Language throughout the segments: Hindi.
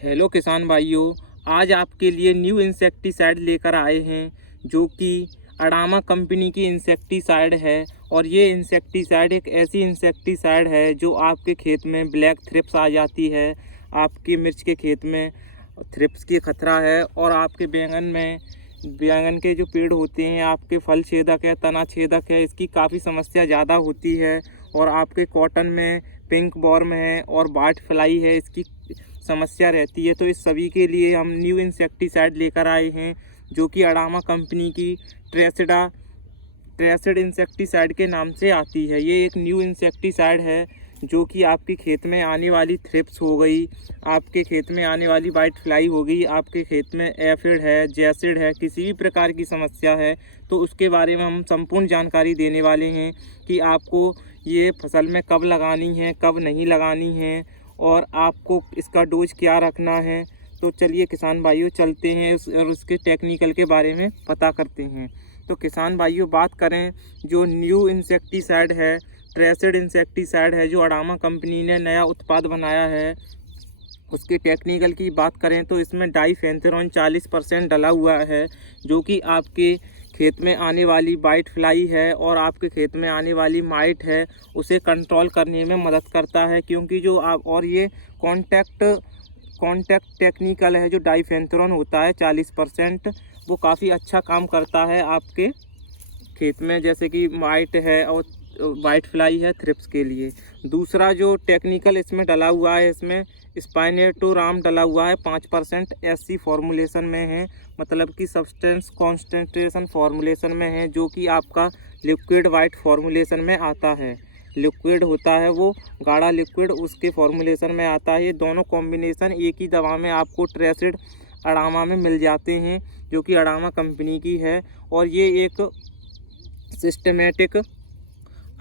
हेलो किसान भाइयों, आज आपके लिए न्यू इंसेक्टिसाइड लेकर आए हैं जो कि अडामा कंपनी की इंसेक्टिसाइड है। और ये इंसेक्टिसाइड एक ऐसी इंसेक्टिसाइड है जो आपके खेत में ब्लैक थ्रिप्स आ जाती है। आपकी मिर्च के खेत में थ्रिप्स की खतरा है और आपके बैंगन के जो पेड़ होते हैं, आपके फल छेदक है, तना छेदक है, इसकी काफ़ी समस्या ज़्यादा होती है। और आपके कॉटन में पिंक वॉर्म है और वाइट फ्लाई है, इसकी समस्या रहती है। तो इस सभी के लिए हम न्यू इंसेक्टिसाइड लेकर आए हैं जो कि अडामा कंपनी की ट्रेसिड इंसेक्टिसाइड के नाम से आती है। ये एक न्यू इंसेक्टिसाइड है जो कि आपके खेत में आने वाली थ्रिप्स हो गई, आपके खेत में आने वाली वाइट फ्लाई हो गई, आपके खेत में एफिड है, जैसिड है, किसी भी प्रकार की समस्या है तो उसके बारे में हम संपूर्ण जानकारी देने वाले हैं कि आपको ये फसल में कब लगानी है, कब नहीं लगानी है और आपको इसका डोज क्या रखना है। तो चलिए किसान भाइयों चलते हैं और उसके टेक्निकल के बारे में पता करते हैं। तो किसान भाइयों बात करें, जो न्यू इंसेक्टिसाइड है, ट्रेसिड इंसेक्टिसाइड है जो अडामा कंपनी ने नया उत्पाद बनाया है, उसके टेक्निकल की बात करें तो इसमें डाइफेंथेरॉन 40% डला हुआ है जो कि आपके खेत में आने वाली वाइट फ्लाई है और आपके खेत में आने वाली माइट है उसे कंट्रोल करने में मदद करता है। क्योंकि जो आप और ये कॉन्टैक्ट टेक्निकल है, जो डाइफेंथेरॉन होता है 40%, वो काफ़ी अच्छा काम करता है आपके खेत में, जैसे कि माइट है और वाइट फ्लाई है थ्रिप्स के लिए। दूसरा जो टेक्निकल इसमें डला हुआ है, इसमें स्पाइनेटोराम डला हुआ है 5% SC फॉर्मूलेशन में है, मतलब कि सब्सटेंस कॉन्सेंट्रेशन फॉर्मूलेशन में है, जो कि आपका लिक्विड वाइट फॉर्मूलेशन में आता है। लिक्विड होता है वो गाढ़ा लिक्विड, उसके फॉर्मूलेशन में आता है। ये दोनों कॉम्बिनेशन एक ही दवा में आपको ट्रेसिड अडामा में मिल जाते हैं जो कि अडामा कंपनी की है। और ये एक सिस्टमेटिक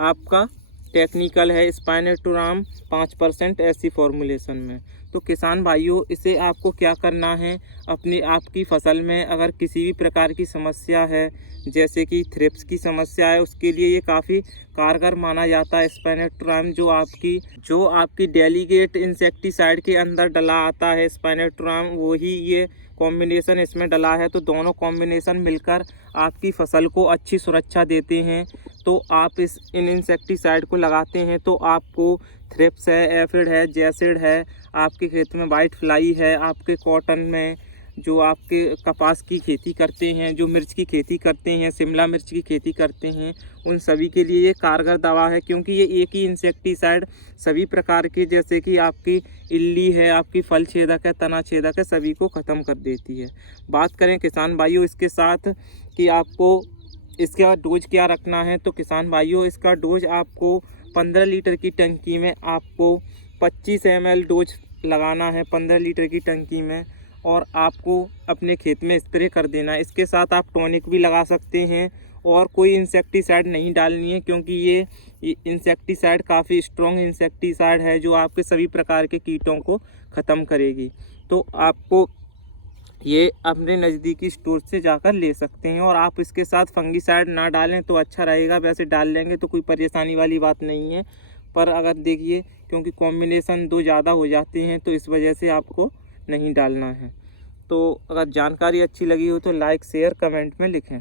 आपका टेक्निकल है स्पाइनेटोराम 5% SC फॉर्मूलेशन में। तो किसान भाइयों इसे आपको क्या करना है, अपनी आपकी फसल में अगर किसी भी प्रकार की समस्या है, जैसे कि थ्रिप्स की समस्या है, उसके लिए ये काफ़ी कारगर माना जाता है स्पाइनेटोराम, जो आपकी डेलीगेट इंसेक्टिसाइड के अंदर डला आता है स्पाइनेटोराम, वही ये कॉम्बिनेशन इसमें डला है। तो दोनों कॉम्बिनेशन मिलकर आपकी फसल को अच्छी सुरक्षा देते हैं। तो आप इन इंसेक्टिसाइड को लगाते हैं तो आपको थ्रिप्स है, एफिड है, जैसिड है, आपके खेत में वाइट फ्लाई है, आपके कॉटन में जो आपके कपास की खेती करते हैं, जो मिर्च की खेती करते हैं, शिमला मिर्च की खेती करते हैं, उन सभी के लिए ये कारगर दवा है। क्योंकि ये एक ही इंसेक्टिसाइड सभी प्रकार के, जैसे कि आपकी इल्ली है, आपकी फल छेदक है, तना छेदक है, सभी को ख़त्म कर देती है। बात करें किसान भाइयों इसके साथ कि आपको इसका डोज क्या रखना है, तो किसान भाइयों इसका डोज आपको 15 लीटर की टंकी में आपको 25 ml डोज लगाना है 15 लीटर की टंकी में, और आपको अपने खेत में स्प्रे कर देना है। इसके साथ आप टॉनिक भी लगा सकते हैं और कोई इंसेक्टिसाइड नहीं डालनी है, क्योंकि ये इंसेक्टिसाइड काफ़ी स्ट्रॉन्ग इंसेक्टिसाइड है जो आपके सभी प्रकार के कीटों को ख़त्म करेगी। तो आपको ये अपने नज़दीकी स्टोर से जाकर ले सकते हैं। और आप इसके साथ फंगीसाइड ना डालें तो अच्छा रहेगा, वैसे डाल लेंगे तो कोई परेशानी वाली बात नहीं है। पर अगर देखिए, क्योंकि कॉम्बिनेशन दो ज़्यादा हो जाते हैं तो इस वजह से आपको नहीं डालना है। तो अगर जानकारी अच्छी लगी हो तो लाइक शेयर कमेंट में लिखें।